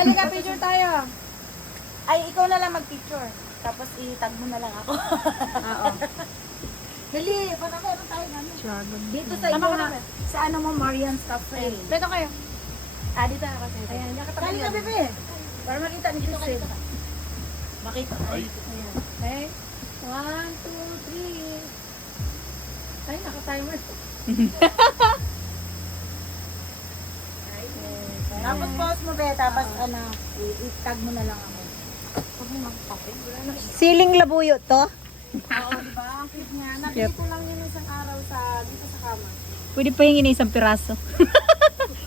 Dali ka, picture tayo. Ay, ikaw na lang mag-picture. Tapos i-tag mo na lang ako. Oo. Dali, para meron tayo namin. Dito sa inyo na, sa ano mo, Marian's Cafe. Dito kayo. Dito na kasi. Ayan, nakatabi ka, bebe. Para makita ni Christine. Makita. Ayan. Okay. 1, 2, 3. Ay, naka-timer. Tapos pause mo, be. Tapos ano, i-tag mo na lang ako. Huwag mo magpapit. Siling labuyo to. Oo, diba? Ang cute niya. Nakita ko lang yun isang araw dito sa kama. Pwede pa hingin isang piraso.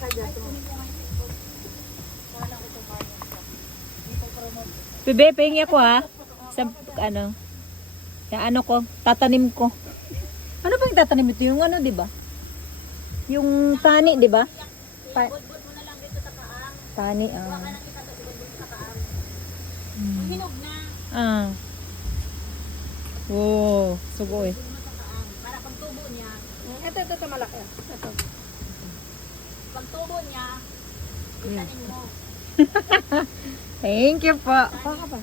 Kaya to. Bebe, pahingi ako ha. Isang, ano. Yung ano ko, tatanim ko. Ano ba yung tatanim ito? Yung ano, di ba? Yung tani, di ba? Tani, Hinog na. Wow, sugo eh. Para pagtubo niya. Ito malaki. Ito. Pagtubo niya, itanim mo. Thank you po. Baka pa.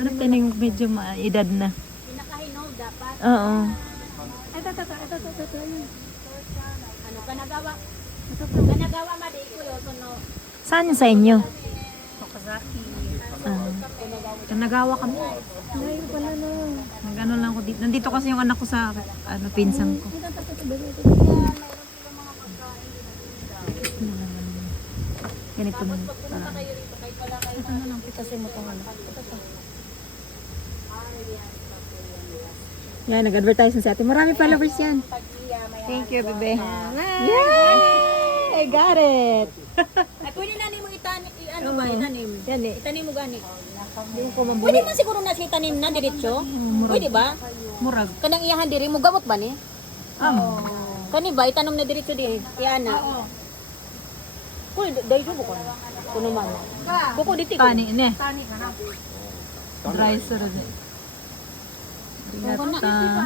Ano tanim medyo edad na? Pinakahinog dapat. Oo. Ito. Ano, kanagawa. Kanagawa madi ko yun. Saan yung sa inyo? Okazaki. Nagawa kami. Ngayon pala no. Nag-ano lang ako dito. Nandito kasi yung anak ko sa ano, pinsan ko. Ganito na. Ito na lang pitasin mo itong ano. Yan, nag-advertise na si ate. Marami followers yan. Thank you, bebe. Yay! I got it! Ay, pwede na mo itanim. Ano ba, itanim? Yan eh. Itanim mo gani. Hindi ko mabuhay. Pwede man siguro na si itanim na diretso. Pwede ba? Murag. Kanang iyahan diri mo gamot ba ni? Kani ba itanom na diretso di? Iyana. Oo. Kuy, dai jo ko. Kuno man. Kuko diti ko. Tani, ne. Tani ka na. Dry sir. Kuno na. Digata.